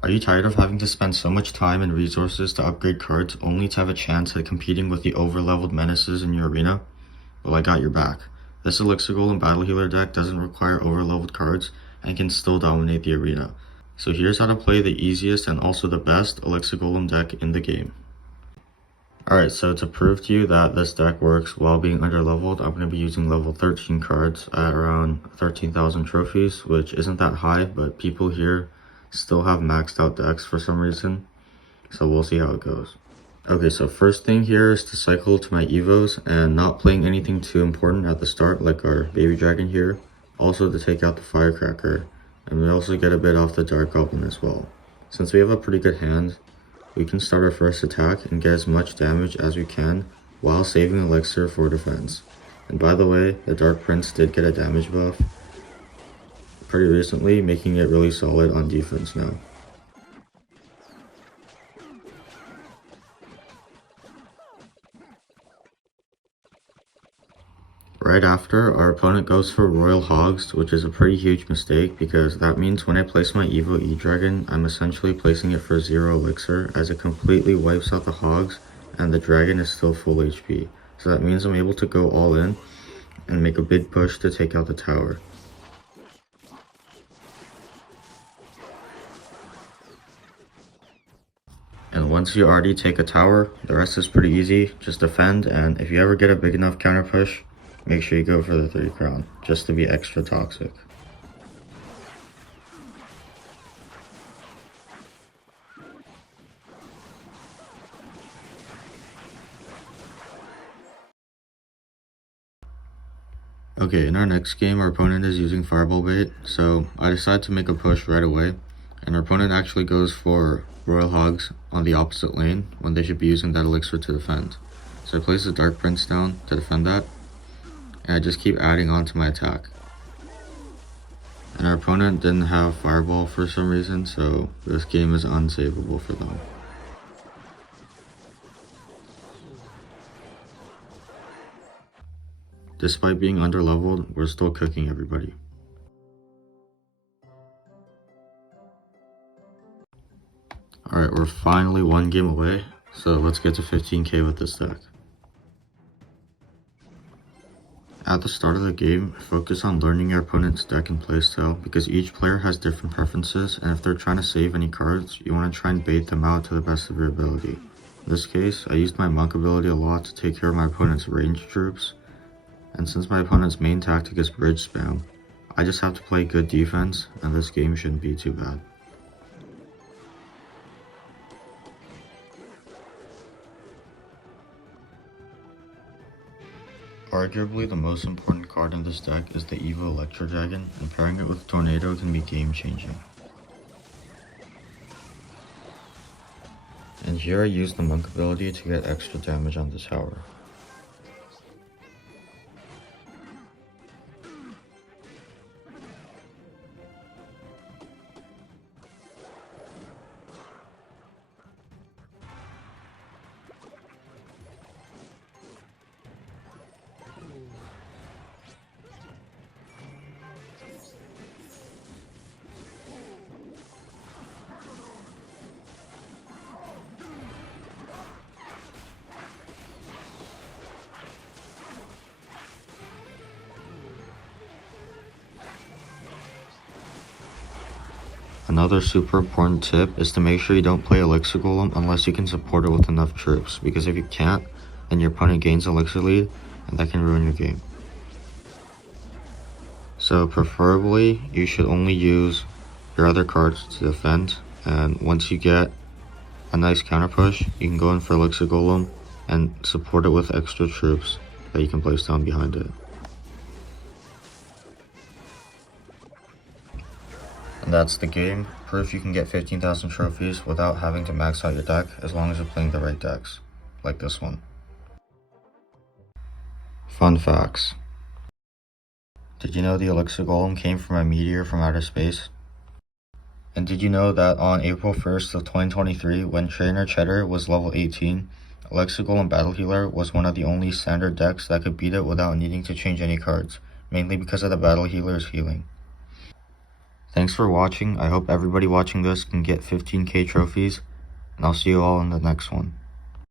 Are you tired of having to spend so much time and resources to upgrade cards only to have a chance at competing with the over-leveled menaces in your arena? Well, I got your back. This Elixir Golem Battle Healer deck doesn't require over-leveled cards and can still dominate the arena. So here's how to play the easiest and also the best Elixir Golem deck in the game. Alright, so to prove to you that this deck works while being underleveled, I'm going to be using level 13 cards at around 13,000 trophies, which isn't that high, but people here still have maxed out decks for some reason, so we'll see how it goes. Okay, so first thing here is to cycle to my evos and not playing anything too important at the start, like our baby dragon here. Also to take out the firecracker, and we also get a bit off the dark goblin as well. Since we have a pretty good hand, we can start our first attack and get as much damage as we can while saving elixir for defense. And by the way, the Dark Prince did get a damage buff pretty recently, making it really solid on defense now. Right after, our opponent goes for Royal Hogs, which is a pretty huge mistake because that means when I place my Evo E-Dragon, I'm essentially placing it for 0 elixir as it completely wipes out the Hogs and the Dragon is still full HP. So that means I'm able to go all in and make a big push to take out the tower. And once you already take a tower, the rest is pretty easy. Just defend, and if you ever get a big enough counter push, make sure you go for the 3 crown, just to be extra toxic. Okay, in our next game, our opponent is using Fireball Bait, so I decide to make a push right away, and our opponent actually goes for Royal Hogs on the opposite lane when they should be using that elixir to defend. So I place the Dark Prince down to defend that, and I just keep adding on to my attack. And our opponent didn't have Fireball for some reason, so this game is unsavable for them. Despite being underleveled, we're still cooking everybody. Alright, we're finally one game away, so let's get to 15k with this deck. At the start of the game, focus on learning your opponent's deck and playstyle because each player has different preferences, and if they're trying to save any cards, you want to try and bait them out to the best of your ability. In this case, I used my monk ability a lot to take care of my opponent's ranged troops, and since my opponent's main tactic is bridge spam, I just have to play good defense, and this game shouldn't be too bad. Arguably the most important card in this deck is the Evo Electro Dragon, and pairing it with Tornado can be game changing. And here I use the monk ability to get extra damage on the tower. Another super important tip is to make sure you don't play Elixir Golem unless you can support it with enough troops, because if you can't, then your opponent gains Elixir lead, and that can ruin your game. So preferably, you should only use your other cards to defend, and once you get a nice counter push, you can go in for Elixir Golem and support it with extra troops that you can place down behind it. And that's the game. Proof you can get 15,000 trophies without having to max out your deck as long as you're playing the right decks, like this one. Fun facts. Did you know the Elixir Golem came from a meteor from outer space? And did you know that on April 1st of 2023, when Trainer Cheddar was level 18, Elixir Golem Battle Healer was one of the only standard decks that could beat it without needing to change any cards, mainly because of the Battle Healer's healing. Thanks for watching. I hope everybody watching this can get 15k trophies, and I'll see you all in the next one.